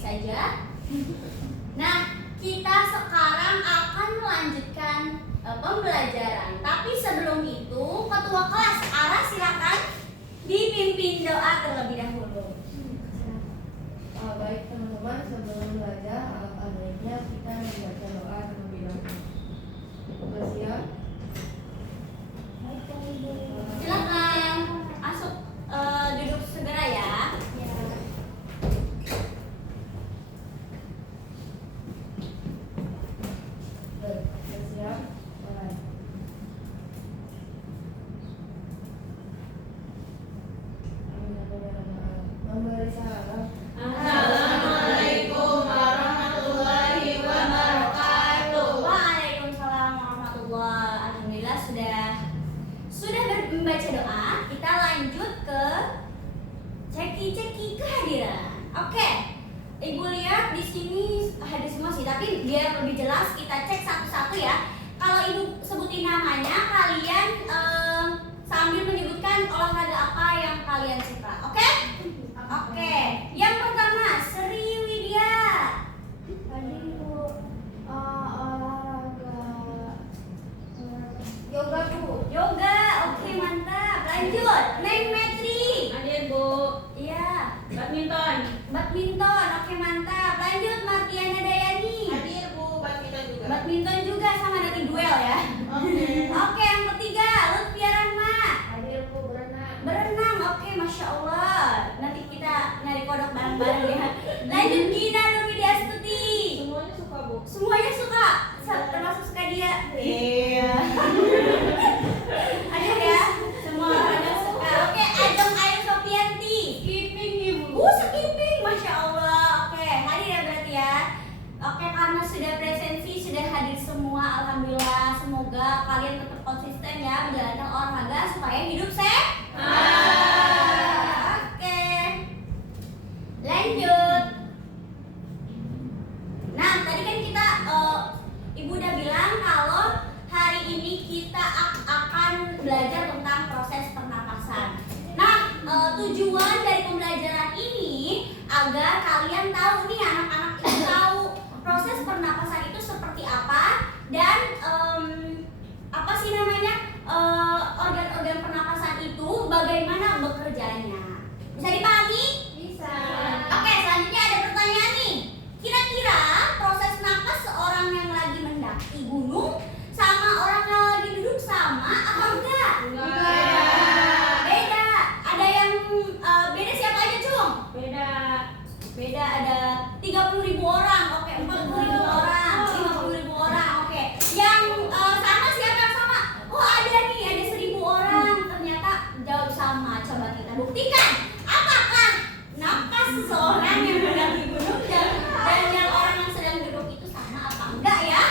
saja. Nah, kita sekarang akan melanjutkan pembelajaran. Tapi sebelum itu, ketua kelas Ara silakan dipimpin doa terlebih dahulu. Baik teman-teman, sebelum belajar alangkah baiknya kita membaca doa terlebih dahulu. Bersiap. Silakan masuk, duduk segera ya. Bersiap. Mulai. Memberi salam. Assalamualaikum warahmatullahi wabarakatuh. Waalaikumsalam warahmatullahi. Alhamdulillah sudah membaca doa. Kita lanjut ke ceki kehadiran. Oke, Ibu lihat di sini hadir semua sih, tapi biar lebih jelas kita cek satu-satu ya. Kalau Ibu sebutin namanya, kalian sambil menyebutkan olahraga apa yang kalian suka. Oke? Oke. Yang pertama, Sri Widya. Tadi Bu olahraga yoga Bu. Yoga, oke mantap. Lanjut, Neng Metri. Hadir Bu. Iya. Badminton. Oke mantap. Lanjut, Martiana Dayani. Hadir Bu. Badminton juga. Badminton juga, sama nanti duel ya. Oke, yang ketiga, Lutfia Rahma. Hadir Bu, berenang. Berenang, oke, masya Allah. Nanti kita nyari kodok bareng-bareng ya. Lanjut, Gina Nurwidia Astuti. Semuanya suka Bu. Semuanya suka, termasuk suka dia. Iya. Ada ya, semua orang suka. Oke, Ajeng Ayu Sofianti. Skipping Ibu. Skipping, masya Allah. Oke, hadir ya berarti ya. Oke, karena sudah presensi, sudah hadir semua, alhamdulillah. Semoga kalian tetap konsisten ya menjalankan olahraga supaya hidup sehat. Oke, lanjut. Nah, tadi kan kita Ibu udah bilang kalau hari ini kita akan belajar tentang proses pernapasan. Nah, tujuan dari pembelajaran ini agar kalian tahu nih, anak-anak itu tahu proses pernapasan itu seperti apa dan apa sih namanya, organ-organ pernapasan itu bagaimana bekerjanya. Bisa dipahami? Bisa. Oke, selanjutnya ada pertanyaan nih. Kira-kira proses napas seorang yang lagi mendaki gunung sama orang yang lagi duduk sama apa enggak? Beda. Ada yang beda, siapa aja, Cung? Beda, ada 30.000 orang. Oke, 40.000 orang, 50.000 orang. Oke. Yang sama, siapa yang sama? Oh, ada nih, ada 1.000 orang. Ternyata jawab sama. Coba kita buktikan. Apakah napas seseorang yang mendaki gunung dan yang orang yang sedang duduk itu sama apa enggak ya?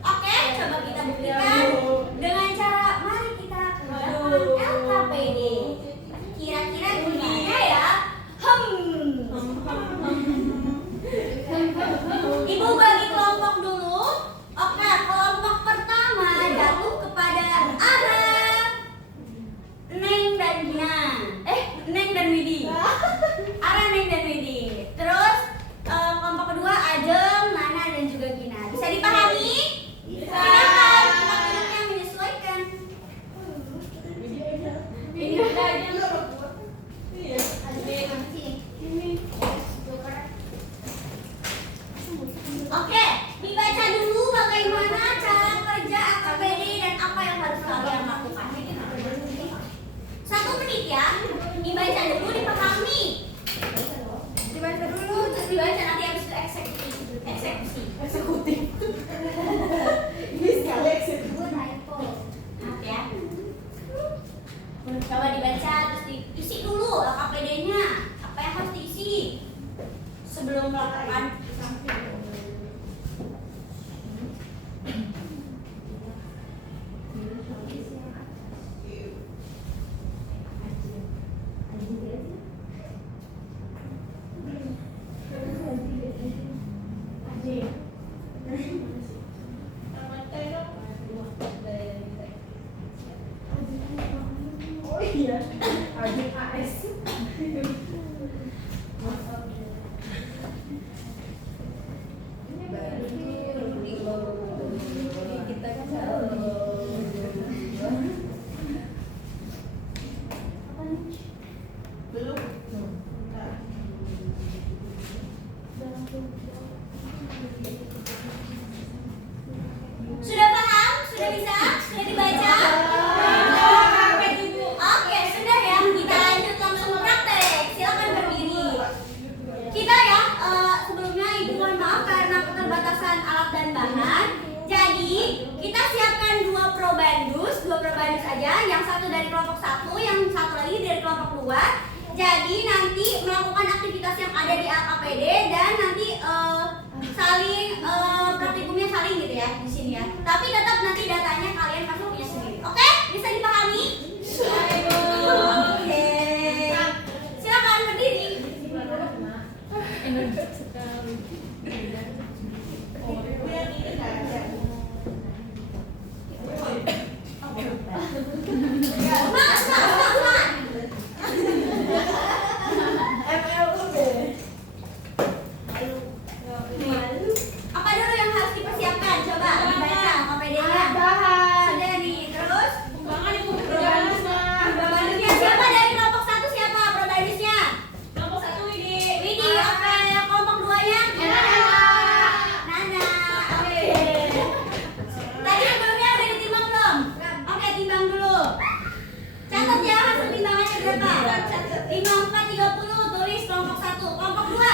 Oke, coba kita buktikan dengan cara, mari kita kerjakan LKPD. Kira-kira gimana ya? Ibu bagi kelompok dulu. Oke, kelompok pertama jatuh kepada Ara, Neng dan Gina. Neng dan Widi. Ara, Neng dan Widi. Terus kelompok kedua Ajeng, Nana dan juga Gina. Bisa dipahami? Bisa. Silakan tempat duduknya menyesuaikan. Ini ada aja. Iya. Oke, dibaca dulu bagaimana cara kerja AKPD dan apa yang harus kalian lakukan. 1 menit ya, dibaca dulu, dipahami. Dibaca dulu, terus dibaca, nanti habis itu eksekusi. Ini sekali eksekusi. Maaf ya. Coba dibaca, terus diisi dulu AKPD-nya. Apa yang harus diisi sebelum melakukan. Oh iya, adik AS. Sudah bisa? Sudah dibaca? Oke, sudah ya. Kita lanjut langsung praktek. Silakan berdiri. Kita ya, sebelumnya Ibu mohon maaf karena keterbatasan alat dan bahan. Jadi, kita siapkan dua probandus aja. Yang satu dari kelompok 1, yang satu lagi dari kelompok 2. Jadi nanti melakukan aktivitas yang ada di LKPD dan nanti saling praktikumnya saling gitu ya di sini ya. Tapi tetap nanti datanya kalian pasti punya sendiri. Oke? Bisa dipahami? Oke. Silakan berdiri. Apa dulu yang harus dipersiapkan? Coba dibaca KPD-nya. Sudah nih. Terus probandusnya siapa dari kelompok 1 siapa probandusnya? Widi. Oke. Kelompok 2-nya? Nana. Oke. Tadi sebelumnya udah ditimbang belum? Oke, timbang dulu. Catat ya hasil timbangannya berapa? 54, 30. Tulis kelompok 1. Kelompok 2.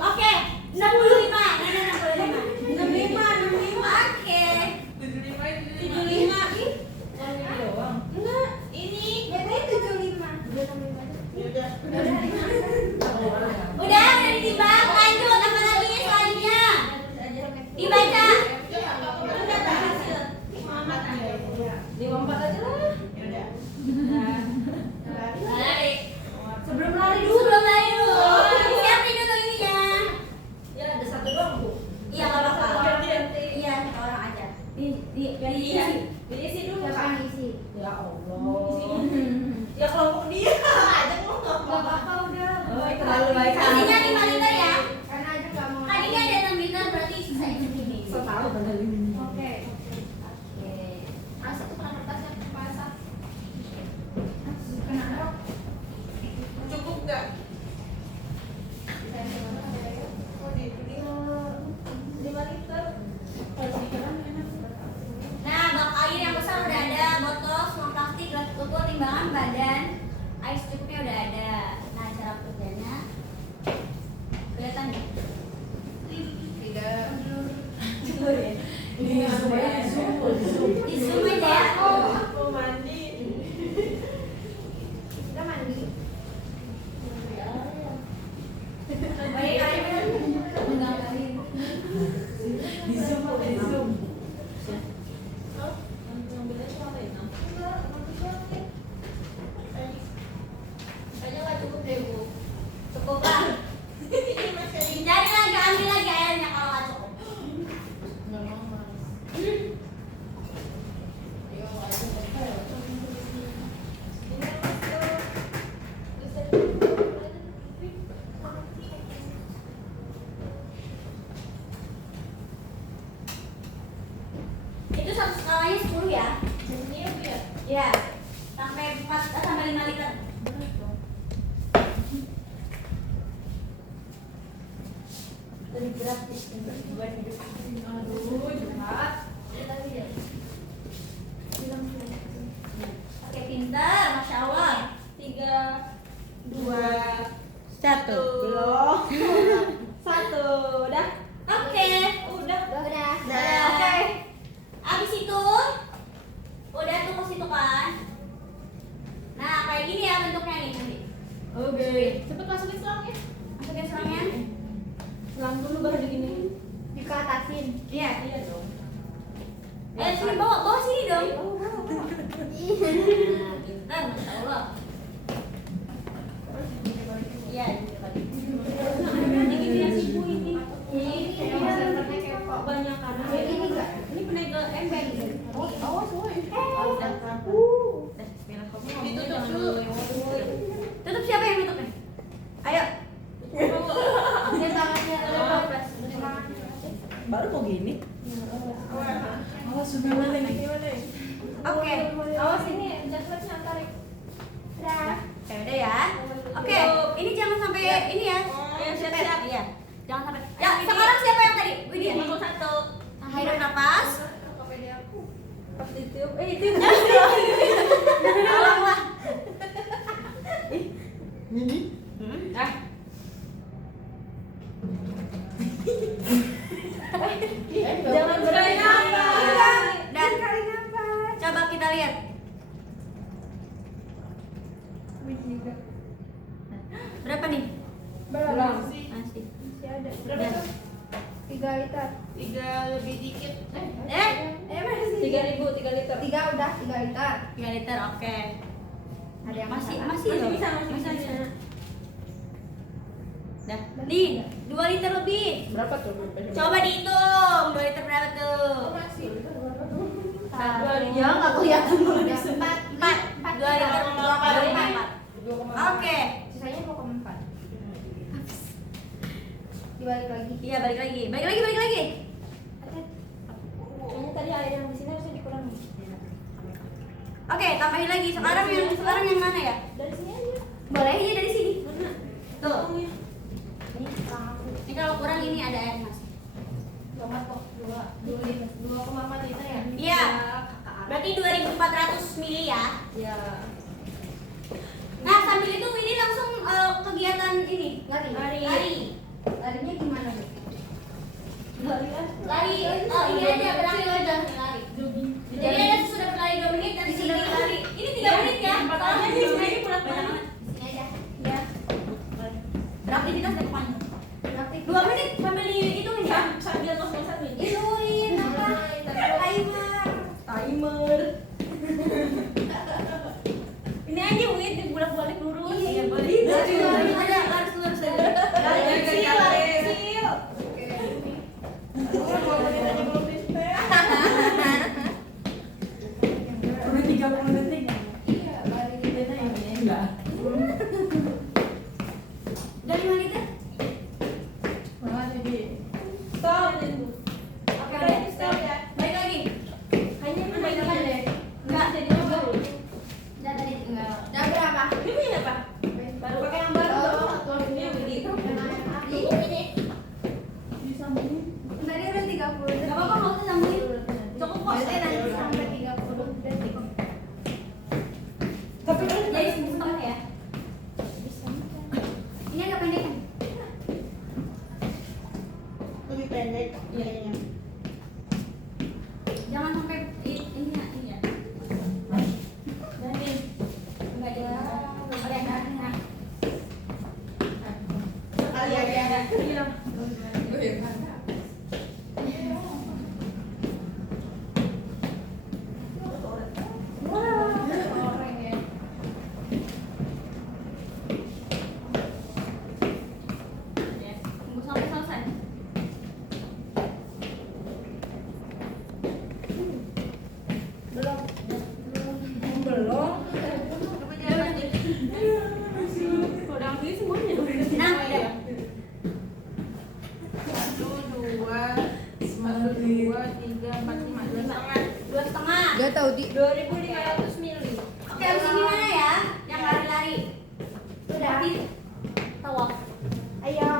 Oke, 65. Nana 65. Oke. 75. Udah ditimbang. Lanjut apa lagi selanjutnya? Dibaca. Lari. Sebelum lari dulu. Siapin dulu ininya. Iya, nggak apa-apa. Iya, satu orang aja. Diisi dulu. Siapa yang isi? Ya Allah. Ya kelompok dia aja ngomong nggak Gak apa-apa udah. terlalu baik. Kasihnya 5 liter ya. Karena aja gak mau. Kan ini ada 6 liter berarti sisanya segini. Tahu benar ini. Oke. Masuk ke kertasnya pasang. Kena rok. Cukup nggak? Oh di 5 liter. Kalau sekarang enak. Nah, bak air yang besar udah ada, botol, semua plastik, gelas ukur, timbangan badan, air secukupnya udah ada. Nah, cara kerjanya kelihatan ya? Tidak. Ini semuanya Di zoom aja ya. Aku mandi. Kita mandi. Baik, air enggak air. Di zoom. Kayaknya gak cukup deh Bu. Cukup lah. Cari lagi, ambil lagi airnya kalau nggak cukup. Nggak mau mas. Ayo ayo betul. Itu satu skalanya 10 ya. Iya. Sampai 5 liter. Lebih berat buat hidup. Aduh, jahat. Oke, pintar, masya Allah. 3, 2, 1. belum. 1, udah. Oke. Udah. Udah. Oke. Abis itu udah tuh ke situ kan. Nah, kayak gini ya bentuknya nih nanti. Oke. Cepet masukin selangnya. Masukin serangnya. Selang dulu baru digini. Dikatasin. Iya. Iya dong. Sini bawa sini dong. Oh, Nah, pintar, masya Allah. Iya. Ini gini ya si Bu ini. Ini kayak Banyak kan. Ini enggak. Ini penegel ember. Oh, awas woi. Ditutup dulu. Tutup siapa yang tutupnya? Ayo. Ini tangannya lepas. baru mau gini. Awas sudah mana nih? Oke. Awas ini jadwalnya tarik. Udah. Ya udah ya. Oke, ini jangan sampai ini ya. Ya, siap-siap. Iya. Jangan sampai. Ya, sekarang siapa yang tadi? Widya. Nomor 1. Hirup napas. Pas ditiup, itu. Tolong lah. Ini. Ah. Jangan berani nafas. Dan kali nafas. Coba kita lihat. Berapa nih? Belum. Masih. Masih ada. Berapa tuh? 3 liter. 3 lebih dikit. Masih 3.000, 3 liter. 3 udah 3 liter. 3 liter, oke. Ada yang Masih salah. masih loh. bisa, masih bisa. Dah. Nih, 2 liter lebih. Berapa tuh? Coba dihitung. 2 liter berapa tuh? Masih. Ya, nggak kelihatan kalau di 4. 2 liter 2,4. 2,4. Oke. Sisanya 2,4. Dibalik lagi. Iya, balik lagi. Balik lagi, balik lagi. Kayaknya tadi air yang di sini harusnya dikurangi. Oke, tambahin lagi. Sekarang yang mana ya? Dari sini aja. Boleh aja dari sini. Mana? Tuh. Ini kurang aku. Ini kalau kurang ini ada air, Mas. 2,4 kok. 2 liter. 2,4 liter ya? Iya. Berarti 2400 mili ya. Ya. Nah, sambil itu ini langsung kegiatan ini. Lari. Lari. Larinya gimana, Bu? Lari. Oh, ini aja berarti aja lari. Jadi ada sudah berlari 2 menit dan sudah berlari. Ini 3 menit ya. Soalnya di sini pulang banget. Sini aja. Ya. Beraktivitas dari depan. Praktik. 2 menit sambil dihitungin ya. Sambil ngos-ngosan nih. Ituin apa? Timer. Timer. Ini aja Wid bolak-balik lurus. Iya, boleh. Lurus aja, lurus aja. Lari kecil, lari kecil. Oke, ini. Udah 30 detik. Iya, lari gitu aja. Enggak. Udah 5 liter? Malah jadi. Stop. Oke, udah. Stop ya. Balik lagi. Hanya kebaikan deh. Enggak. Jadi coba. Udah tadi enggak. Udah berapa? Ini punya apa? Baru pakai yang baru dong. Ini yang begitu. Ini. Disambungin. Tadi udah 30 detik. Enggak apa-apa, enggak usah sambungin. Cukup kok. Berarti nanti sampai 30 detik. Tapi kan Jadi setengah ya. Ini agak pendek kan? lebih pendek kayaknya. Jangan sampai ini ya. Jadi enggak jelas. Oke, nah. Iya, iya. Iya. Orang ya. Ya, tunggu sampai selesai. Belum. Belum. Udah ambil semuanya. Nah, udah. 2,5. 2 tahu di 2.500 mili. Oke, habis ini mana ya? Yang lari-lari. Udah. Tapi tawaf. Ayo.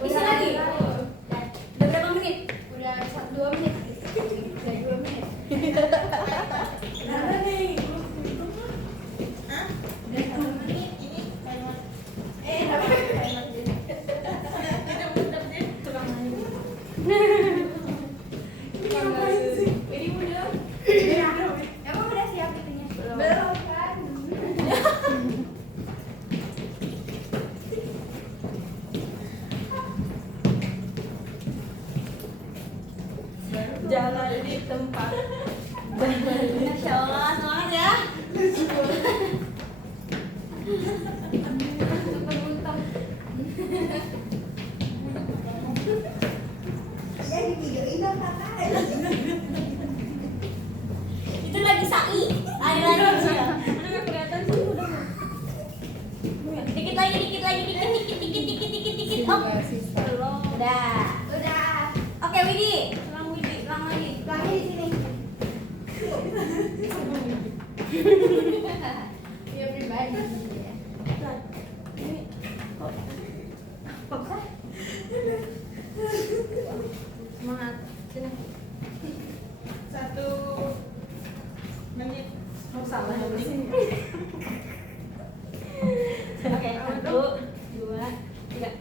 Isi lagi. Udah berapa menit? Udah 2 menit. Udah 2 menit. Ada nih. Udah 1 menit. Ini timer. Emang udah siap itunya? Belum. Kan. Jalan di tempat. Masya Allah, semangat ya. Super buntung. Jadi videoin dong kakak. Itu lagi sa'i. Lari-lari aja. Mana nggak kelihatan sih udah. Dikit lagi, dikit. Oh, Belum. udah. Udah. Oke, Oke, Widi. Selang Widi, selang lagi. Lagi di sini. Dia pribadi ya. Semangat. Sini. 1 menit. Oh, salah yang sini. Oke, 1, 2, 3.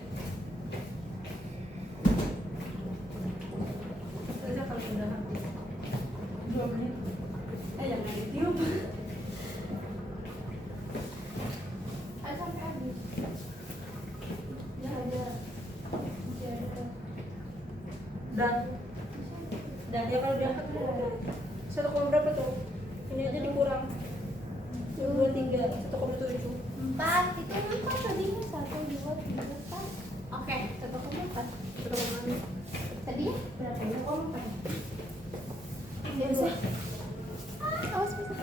Saja kalau sudah habis. 2 menit. Jangan ditiup. Sampai habis. Ya ada. Masih ada. Dan ya kalau diangkat udah. 1, berapa tuh? Ini aja dikurang. 2, 3, 1,7. 4 itu lupa tadinya 1, 2, 3, 4. Oke. 1,4. 1,6. Tadi ya berapa ya? 4. Ya bisa. Awas bisa.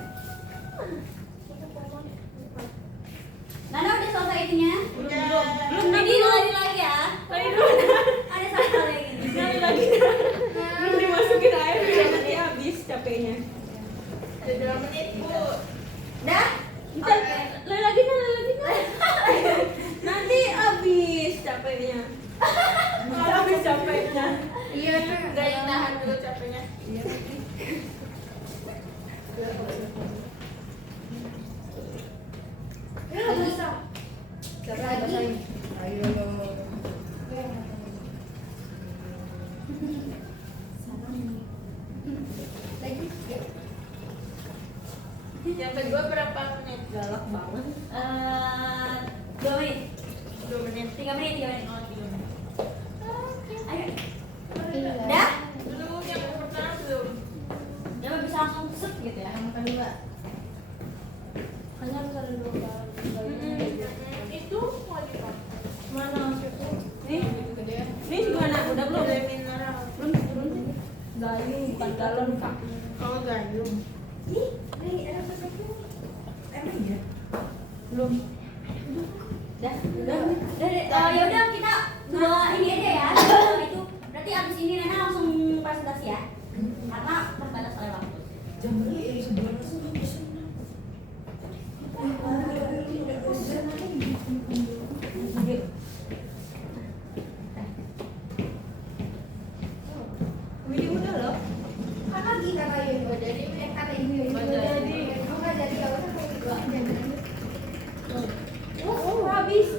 Nana udah selesai itunya? Belum. Widi lagi ya. Lagi dulu. Ada satu lagi. Lagi. Belum dimasukin air biar nanti habis capeknya. Ada 2 menit, Bu. Dah? Ntar, lagi. Nanti habis capeknya. Habis capeknya. Iya, Udah tahan dulu capeknya. Iya. lagi. Ayo. Lagi. Yang kedua berapa menit? Galak banget. 2 menit. 2 menit. 3 menit, 3 menit. Oh, 3 menit. Ayo. Iya. Dah? Belum, yang pertama belum. Ya bisa langsung set gitu ya. Yang kedua. Hanya harus ada 2 kali. Itu mau dipakai. Mana itu? Nih, Gede. nih gimana? Udah belum? Udah mineral. Belum. Gayung bukan galon, Kak. Oh, gayung. Ih, ada sesuatu. Emang iya? Belum. Dah, ya udah kita 2 ini aja ya. Itu berarti abis ini Nena langsung presentasi ya. Karena terbatas oleh waktu. Jam berapa? Sebulan Widi udah loh. Kan lagi kata Ibu jadi kata Ibu Jadi. Enggak jadi ya udah kayak gitu aja. Oh, habis.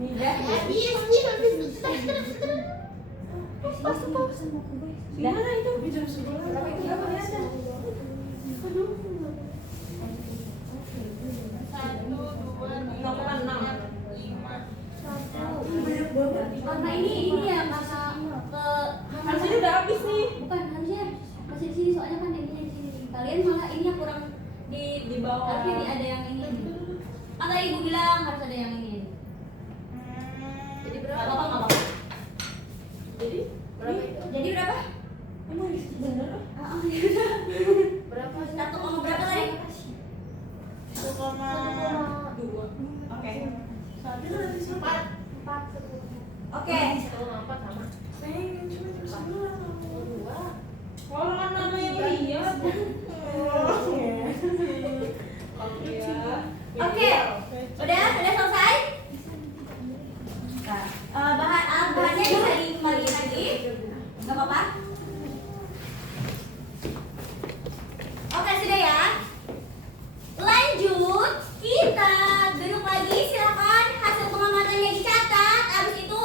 Nih, dah. Gimana itu? Jam 11. Berapa itu? Nggak kelihatan. Aduh. 1, 2, 3, 4, 5. Karena ini ya masa ke Harusnya udah habis nih. bukan harusnya masih di sini soalnya kan ininya di sini. Kalian malah ininya kurang Di bawah. harusnya ada yang ini. Kan tadi Ibu bilang harus ada yang ini. Jadi Enggak berapa? apa-apa, enggak apa-apa. Jadi Berapa itu? Jadi berapa? emang bener? Ya udah. Berapa? 1, berapa tadi? 1,2. Oke. 4. 4. Oke. 1,4 sama. Pengen cuma terus 2. Kalau kan namanya lihat. Oke. Udah selesai? Nah, bahannya bisa dikembaliin lagi. Enggak apa-apa. Oke, sudah ya. Lanjut, kita duduk lagi. Silakan hasil pengamatannya dicatat. Habis itu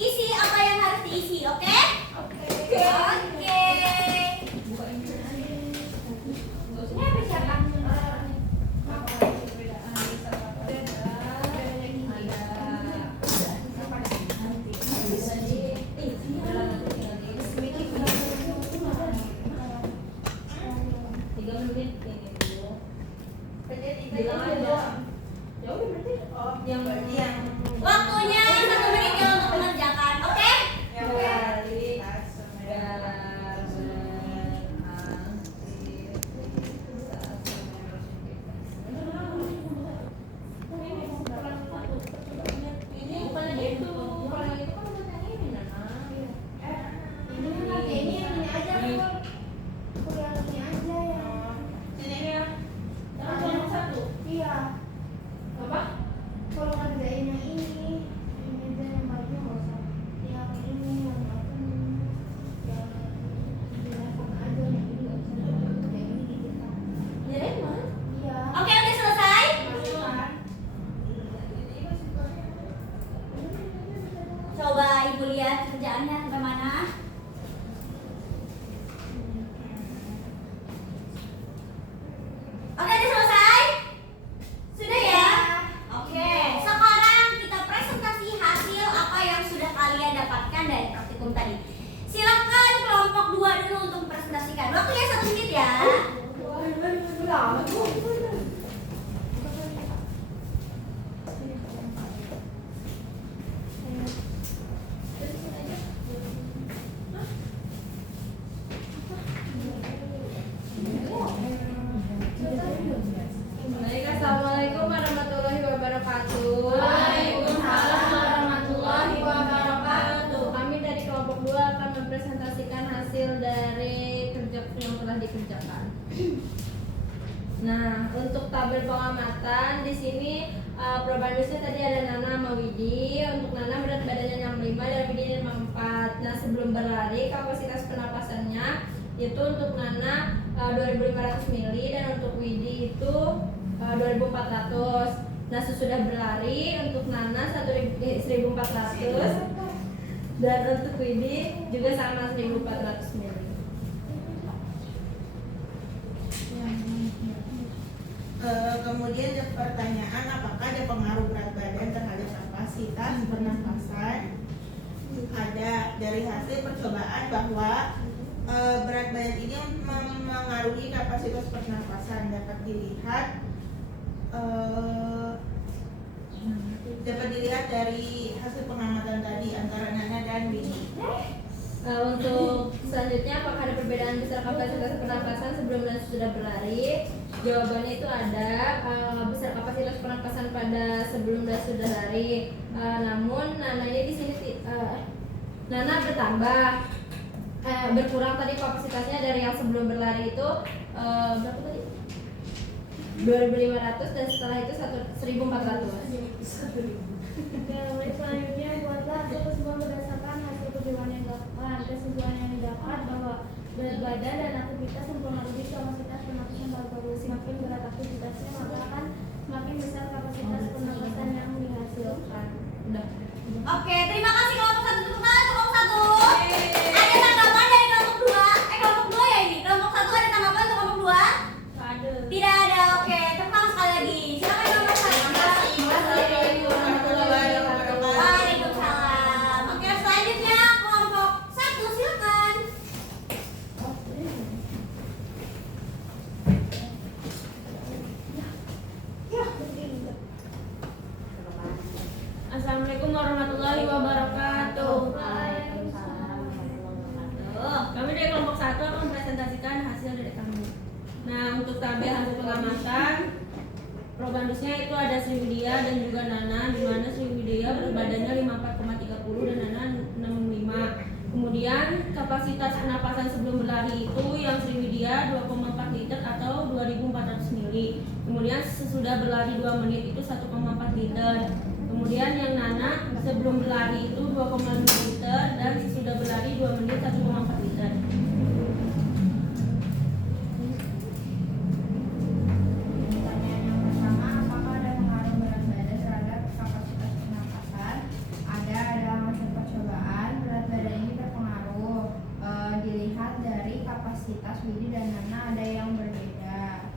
isi apa yang harus diisi, oke? Oke. Ini apa siapa? Bilang aja. Ya udah berarti yang Waktunya 1 menit ya untuk mengerjakan, oke? yang balik. kurikulum tadi. Silakan kelompok 2 dulu untuk mempresentasikan. Waktunya 1 menit ya. Baik, assalamualaikum warahmatullahi wabarakatuh. Waalaikumsalam warahmatullahi wabarakatuh. Kami dari kelompok 2 akan mempresentasikan hasil dari kerja yang telah dikerjakan. Nah, untuk tabel pengamatan di sini probandusnya tadi ada Nana sama Widi. Untuk Nana berat badannya 65 dan Widi 54. Nah, sebelum berlari kapasitas pernapasannya itu untuk Nana 2.500 ml dan untuk Widi itu 2.400. Nah, sesudah berlari untuk Nana 1.400 dan untuk Widi juga sama 1.400 ml. Kemudian ada pertanyaan, apakah ada pengaruh berat badan terhadap kapasitas pernafasan? Ada dari hasil percobaan bahwa berat badan ini mengaruhi kapasitas pernafasan. Dapat dilihat dari hasil pengamatan tadi antara Nana dan Winnie. Untuk selanjutnya, apakah ada perbedaan besar kapasitas pernapasan sebelum dan sesudah berlari? Jawabannya itu ada besar kapasitas pernapasan pada sebelum dan sesudah lari. Namun Nana ini di sini Nana berkurang tadi kapasitasnya dari yang sebelum berlari itu berapa tadi? 2.500 dan setelah itu 1.400. Selanjutnya buatlah kesimpulan berdasarkan hasil percobaan yang dilakukan. Kesimpulan yang didapat bahwa berat badan dan aktivitas mempengaruhi kapasitas pernapasan paru-paru. Semakin berat aktivitasnya maka akan semakin besar kapasitas pernapasan yang dihasilkan. Udah. Oke, terima kasih kelompok 1. Tepuk tangan untuk kelompok 1. Ada tanggapan dari kelompok 2? Kelompok 2 ya ini. Kelompok 1 ada tanggapan untuk kelompok 2? Ada. Tidak ada. Oke, tepuk tangan sekali lagi. Silakan kelompok 1. Waalaikumsalam. Oke, selanjutnya kelompok 1 silakan. Assalamualaikum warahmatullahi wabarakatuh. Kami dari kelompok 1 akan mempresentasikan hasil dari kami. Nah, untuk tabel hasil pengamatan, probandusnya itu ada Sriwidya dan juga Nana, di mana Sriwidya berat badannya 54,30 dan Nana 65. Kemudian kapasitas pernapasan sebelum berlari itu yang Sriwidya 2,4 liter atau 2.400 ml. Kemudian sesudah berlari 2 menit itu 1,4 liter. Kemudian yang Nana sebelum berlari itu 2,5 liter dan sesudah berlari 2 menit 1,4 liter. Pertanyaan yang pertama, apakah ada pengaruh berat badan terhadap kapasitas pernapasan? Ada dalam hasil percobaan berat badan ini terpengaruh. Dilihat dari kapasitas Widi dan Nana ada yang berbeda.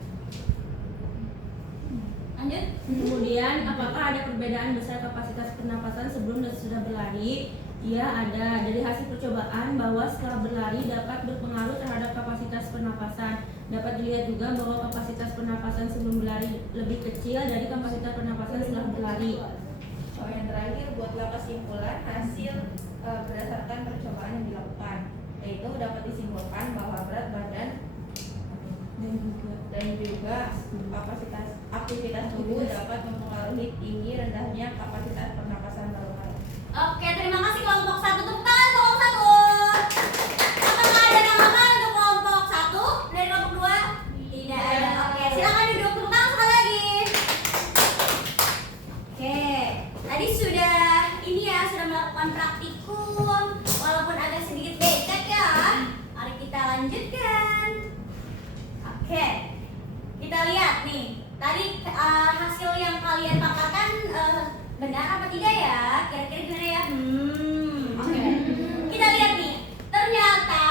Lanjut. Kemudian, apakah ada perbedaan besar kapasitas pernapasan sebelum dan sesudah berlari? Ya, ada. Dari hasil percobaan bahwa setelah berlari dapat berpengaruh terhadap kapasitas pernapasan. Dapat dilihat juga bahwa kapasitas pernapasan sebelum berlari lebih kecil dari kapasitas pernapasan setelah berlari. Yang terakhir, buatlah kesimpulan hasil berdasarkan percobaan yang dilakukan. Yaitu dapat disimpulkan bahwa berat badan dan juga kapasitas aktivitas tubuh dapat mempengaruhi tinggi rendahnya kapasitas pernapasan paru-paru. Oke, terima kasih kelompok 1. Tepuk tangan kelompok 1. Apakah ada tanggapan untuk kelompok 1 dari kelompok 2? Tidak ada. Oke, silakan duduk. Tepuk tangan sekali lagi. Oke, tadi sudah melakukan praktikum, walaupun agak sedikit becek ya. Mari kita lanjutkan. Oke, kita lihat nih. Tadi hasil yang kalian paparkan benar apa tidak ya? Kira-kira gimana ya? Oke. Kita lihat nih. Ternyata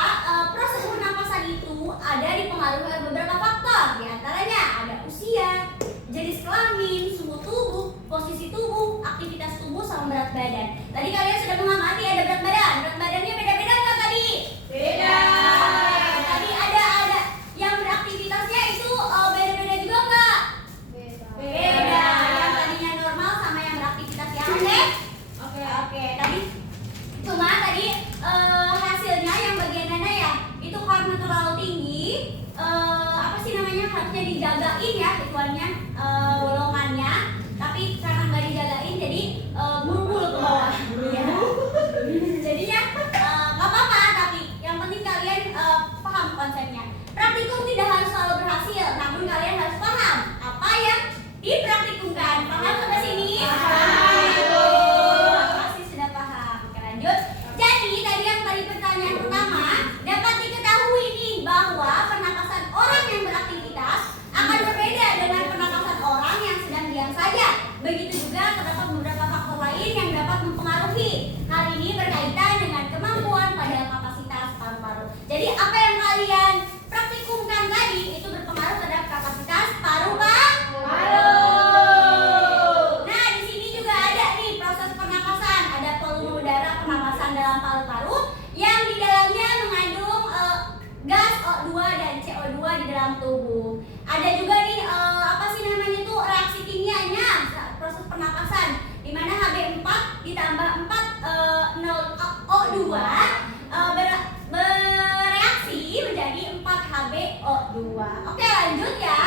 proses pernapasan itu ada dipengaruhi oleh beberapa faktor. Di antaranya ada usia, jenis kelamin, suhu tubuh, posisi tubuh, aktivitas tubuh, sama berat badan. Tadi kalian sudah mengamati ada berat badan. Berat badannya beda dijagain ya ituannya, bolongannya, tapi karena nggak dijagain jadi buru-buru ke bawah. Ya. Jadinya nggak apa-apa, tapi yang penting kalian paham konsepnya. Praktikum tidak harus selalu berhasil, namun kalian harus paham apa yang dipraktikumkan. Paham sampai sini? Pasti sudah paham. Oke, lanjut. Jadi tadi yang pertanyaan pertama, dapat diketahui nih bahwa pernapasan orang yang beraktivitas akan berbeda dengan pernapasan orang yang sedang diam saja. Begitu juga terdapat beberapa faktor lain yang dapat mempengaruhi. Hal ini berkaitan dengan kemampuan pada kapasitas paru-paru. Jadi apa yang kalian praktikumkan tadi itu berpengaruh terhadap kapasitas paru-paru. Nah, di sini juga ada nih proses pernapasan. Ada pembuluh darah pernapasan dalam paru-paru yang di dalamnya mengandung gas O2 dan CO2 di dalam tubuh. Ada juga nih apa sih namanya tuh reaksi kimianya proses pernapasan di mana Hb4 ditambah 4 O2 bereaksi menjadi 4 HbO2. Oke, lanjut ya.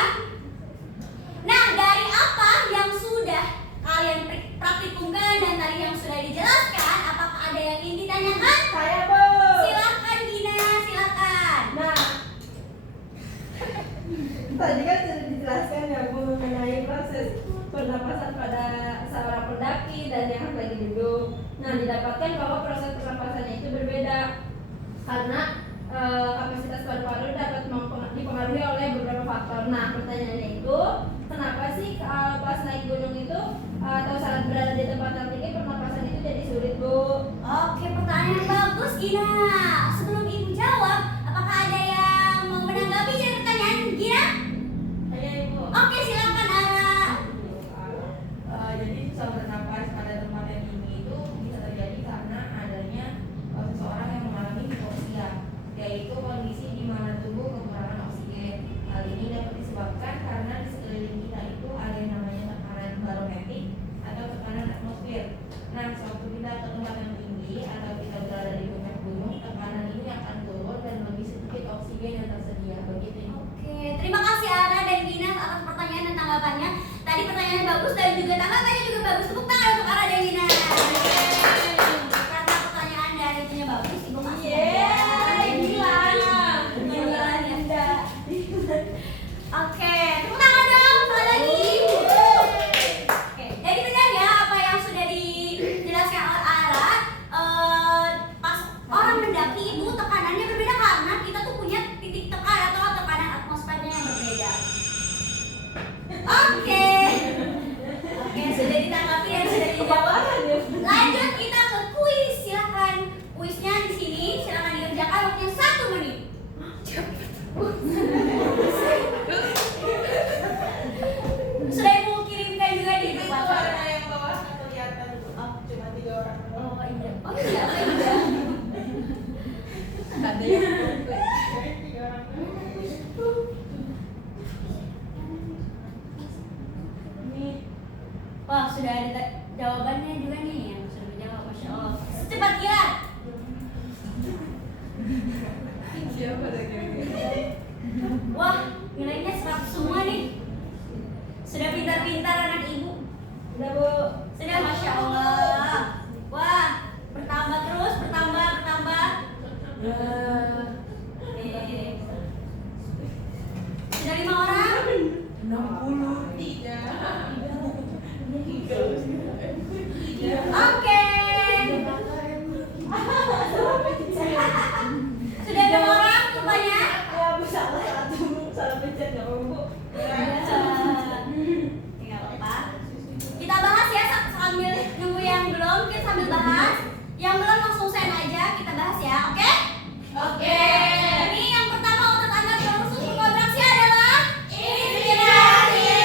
Nah, dari apa yang sudah kalian praktikumkan dan tadi yang sudah dijelaskan, apakah ada yang ingin ditanyakan? Saya Bu. Silakan Gina, silakan. Nah, tadi kan sudah dijelaskan ya Bu mengenai proses pernapasan pada seorang pendaki dan yang lagi duduk. Nah, didapatkan bahwa proses pernapasannya itu berbeda karena kapasitas paru-paru dapat dipengaruhi oleh beberapa faktor. Nah, pertanyaannya itu, kenapa sih pas naik gunung itu atau saat berada di tempat tertinggi pernapasan itu jadi sulit, Bu? Oke, pertanyaan bagus Gina. Sebelum Ibu jawab, apakah ada yang mau menanggapi dari pertanyaan Gina? Saya Ibu. Oke, silakan Ara. Jadi susah bernapas pada tempat yang tinggi itu bisa terjadi karena adanya seseorang yang mengalami hipoksia, yaitu kondisi di mana tubuh kekurangan oksigen. Hal ini dapat disebabkan karena di sekeliling kita itu ada yang namanya tekanan barometrik atau tekanan atmosfer. Nah, sewaktu kita ke tempat yang tinggi atau kita berada di puncak gunung, tekanan ini akan turun dan lebih sedikit oksigen yang tersedia. Begitu. Oke, terima kasih Ara dan Gina atas pertanyaan dan tanggapannya. Tadi pertanyaannya bagus dan juga tanggapannya juga bagus. Tepuk tangan untuk Ara dan Gina. Karena pertanyaan dari Gina bagus, Ibu kasih Oke, tepuk tangan dong sekali lagi. Oke, jadi benar ya apa yang sudah dijelaskan oleh Ara. Pas orang mendaki itu tekanannya berbeda karena kita tuh punya titik tekan atau tekanan atmosfernya yang berbeda. Oke, sudah ditanggapi dan sudah dijawab. Lanjut kita ke kuis, silakan. Kuisnya di sini, silakan dikerjakan waktunya 1 menit. Sudah Ibu kirimkan juga di grup Itu WhatsApp. warna yang bawah kan kelihatan cuma 3 orang doang. Oh iya, iya. Ada yang 3 orang doang. Wah, sudah ada jawabannya juga nih yang sudah menjawab, Masya Allah. Secepat kilat. siapa lagi? Wah, nilainya 100 semua nih. Sudah pintar-pintar anak Ibu. Udah, Bu. Sudah, Masya Allah. Wah, bertambah terus, bertambah. Sudah 5 orang? 63. Oke. Sudah 6 orang rupanya? Ya, Bu, salah pencet ya, Bu. Tinggal apa? Kita bahas ya sambil nunggu yang belum, kita sambil bahas. Yang belum langsung send aja, kita bahas ya, oke? Oke. Ini yang pertama untuk Anda yang langsung kontraksi adalah inspirasi.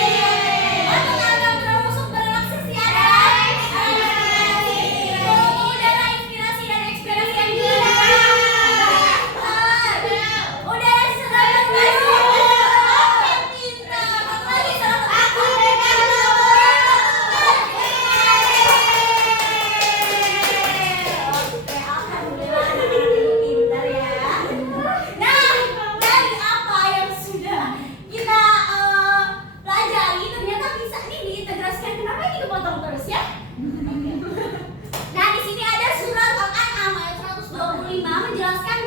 menjelaskan